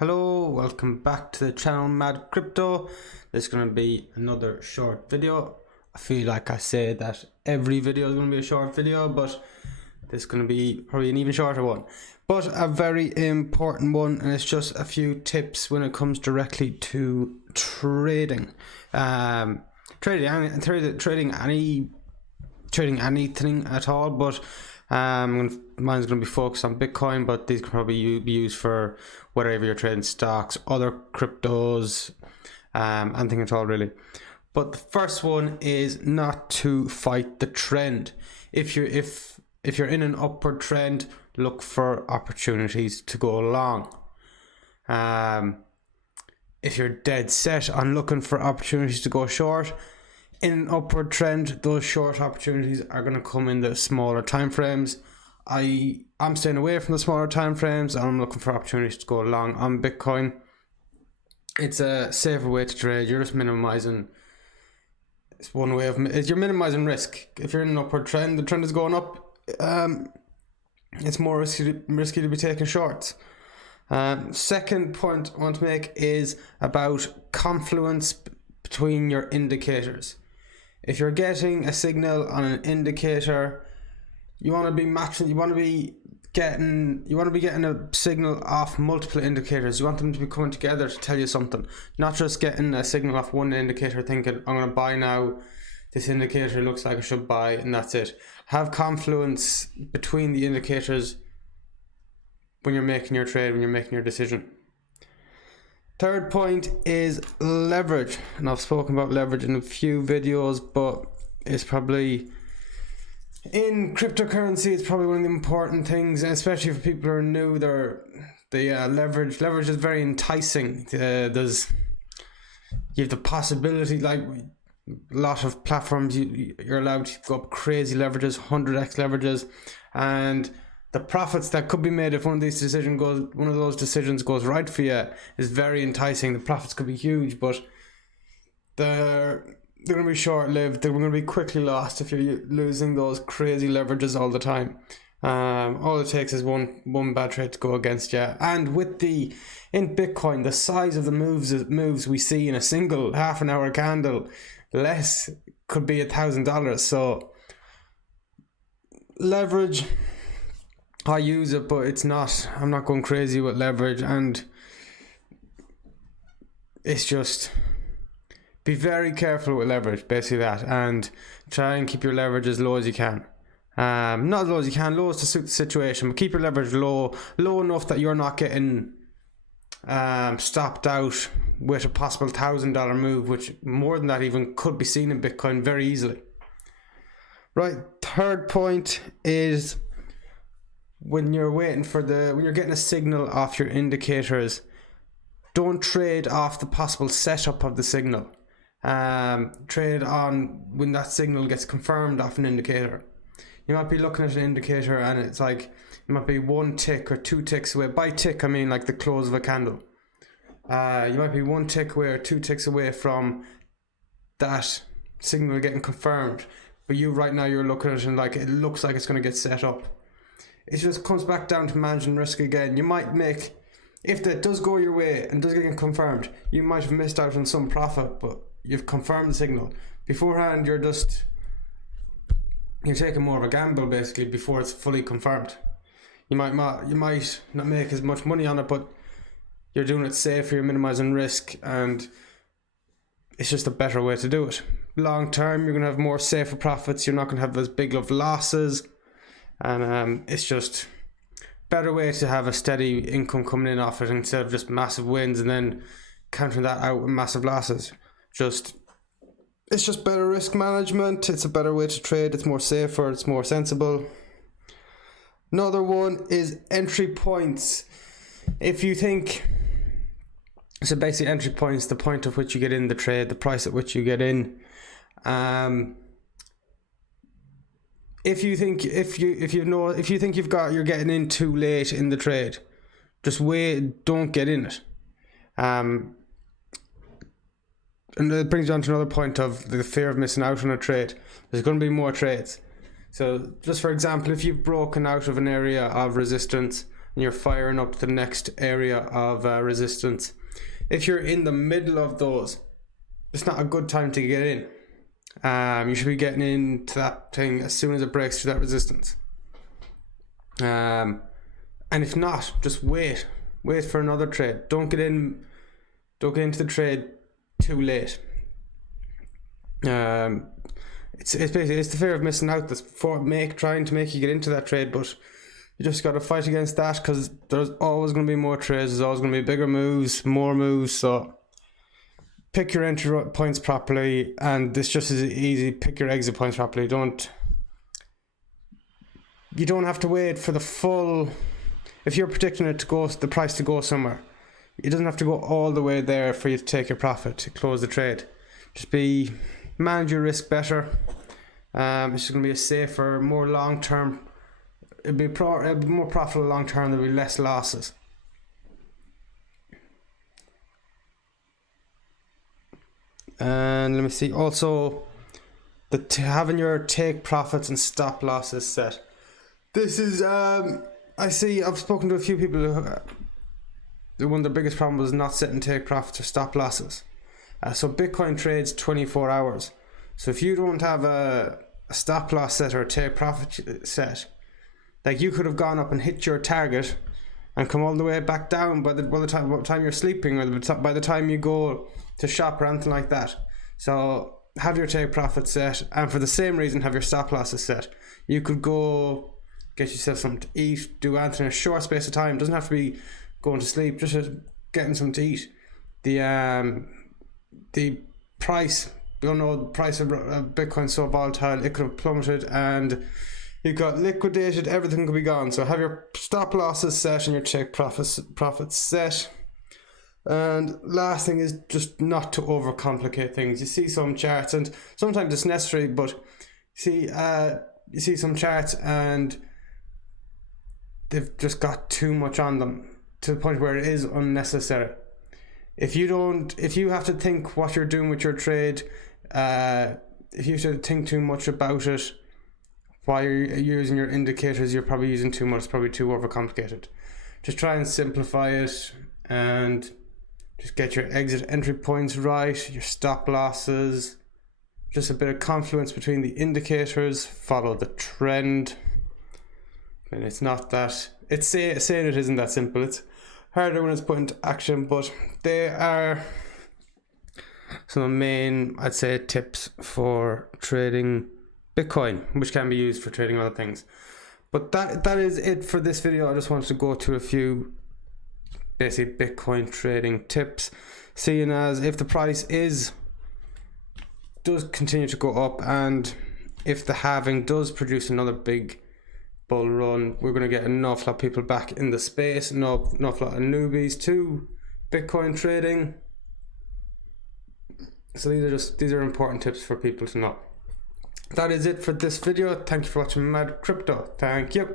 Hello, welcome back to the channel Mad Crypto. This is going to be another short video. I feel like I say that every video is going to be a short video, but this is going to be probably an even shorter one. But a very important one, and it's just a few tips when it comes directly to trading. Trading anything at all, but mine's going to be focused on Bitcoin, but these can probably be used for whatever you're trading, stocks, other cryptos, anything at all really. But the first one is not to fight the trend. If you're in an upward trend, look for opportunities to go long. If you're dead set on looking for opportunities to go short, in an upward trend, those short opportunities are going to come in the smaller time frames. I'm staying away from the smaller time frames, and I'm looking for opportunities to go long on Bitcoin. It's a safer way to trade. You're just minimizing. It's one way of you're minimizing risk. If you're in an upward trend, the trend is going up. It's more risky to be taking shorts. Second point I want to make is about confluence between your indicators. If you're getting a signal on an indicator, you want to be matching. You want to be getting a signal off multiple indicators. You want them to be coming together to tell you something, not just getting a signal off one indicator thinking I'm going to buy now. This indicator looks like I should buy, and that's it. Have confluence between the indicators when you're making your trade, when you're making your decision. Third point is leverage, and I've spoken about leverage in a few videos, but it's probably in cryptocurrency, it's probably one of the important things, and especially for people who are new. Leverage is very enticing. You have the possibility, like a lot of platforms, you're allowed to go up crazy leverages, 100x leverages, and the profits that could be made if one of those decisions goes right for you is very enticing. The profits could be huge, but they're going to be short-lived. They're going to be quickly lost if you're losing those crazy leverages all the time. All it takes is one bad trade to go against you. And in Bitcoin, the size of the moves we see in a single half-an-hour candle, less could be $1,000. So leverage, I use it, but I'm not going crazy with leverage, and it's just be very careful with leverage, basically that, and try and keep your leverage as low as you can. Not as low as you can, low as to suit the situation, but keep your leverage low enough that you're not getting stopped out with a possible $1,000 move, which more than that even could be seen in Bitcoin very easily. Right, third point is when you're getting a signal off your indicators, don't trade off the possible setup of the signal. Trade on when that signal gets confirmed off an indicator. You might be looking at an indicator and it's like it might be one tick or two ticks away. By tick I mean like the close of a candle. You might be one tick away or two ticks away from that signal getting confirmed, but right now you're looking at it and like it looks like it's going to get set up. It just comes back down to managing risk again. You might make, if that does go your way and does get confirmed, you might have missed out on some profit, but you've confirmed the signal. Beforehand, you're taking more of a gamble basically before it's fully confirmed. You might not make as much money on it, but you're doing it safe, you're minimizing risk, and it's just a better way to do it. Long term, you're going to have more safer profits. You're not going to have as big of losses. And it's just better way to have a steady income coming in off it instead of just massive wins and then countering that out with massive losses. It's just better risk management. It's a better way to trade. It's more safer. It's more sensible. Another one is entry points. Basically entry points, the point at which you get in the trade, the price at which you get in. If you think you're getting in too late in the trade, just wait. Don't get in it. And it brings you on to another point of the fear of missing out on a trade. There's going to be more trades. So, just for example, if you've broken out of an area of resistance and you're firing up to the next area of resistance. If you're in the middle of those, it's not a good time to get in. You should be getting into that thing as soon as it breaks through that resistance. And if not, just wait for another trade. Don't get into the trade too late. It's basically the fear of missing out that's trying to make you get into that trade, but you just got to fight against that, because there's always going to be more trades. There's always going to be bigger moves, more moves. So pick your entry points properly, and it's just as easy. Pick your exit points properly. You don't have to wait for the full. If you're predicting the price to go somewhere, it doesn't have to go all the way there for you to take your profit to close the trade. Just manage your risk better. It's just going to be a safer, more long term. It'll be more profitable long term. There'll be less losses. And let me see. Also, having your take profits and stop losses set. This is I've spoken to a few people who one of the biggest problems was not setting take profits or stop losses. So Bitcoin trades 24 hours. So if you don't have a stop loss set or a take profit set, like, you could have gone up and hit your target and come all the way back down by the time you're sleeping, or by the time you go to shop or anything like that. So have your take profit set, and for the same reason have your stop losses set. You could go get yourself something to eat, do anything in a short space of time. It doesn't have to be going to sleep, just getting something to eat. The price, the price of Bitcoin so volatile, it could have plummeted and you got liquidated, everything could be gone. So have your stop losses set and your take profits set. And last thing is just not to overcomplicate things. You see some charts, and sometimes it's necessary, but you see some charts and they've just got too much on them to the point where it is unnecessary. If you have to think what you're doing with your trade, if you have to think too much about it while you're using your indicators, you're probably using too much. It's probably too overcomplicated. Just try and simplify it, and just get your exit entry points right, your stop losses, just a bit of confluence between the indicators, follow the trend. And it's not that, saying it isn't that simple. It's harder when it's put into action, but they are some of the main, I'd say, tips for trading Bitcoin, which can be used for trading other things. But that is it for this video. I just wanted to go through a few basic Bitcoin trading tips, seeing as if the price does continue to go up, and if the halving does produce another big bull run, we're going to get an awful lot of people back in the space, an awful lot of newbies to Bitcoin trading. So these are important tips for people to know. That is it for this video. Thank you for watching Mad Crypto. Thank you.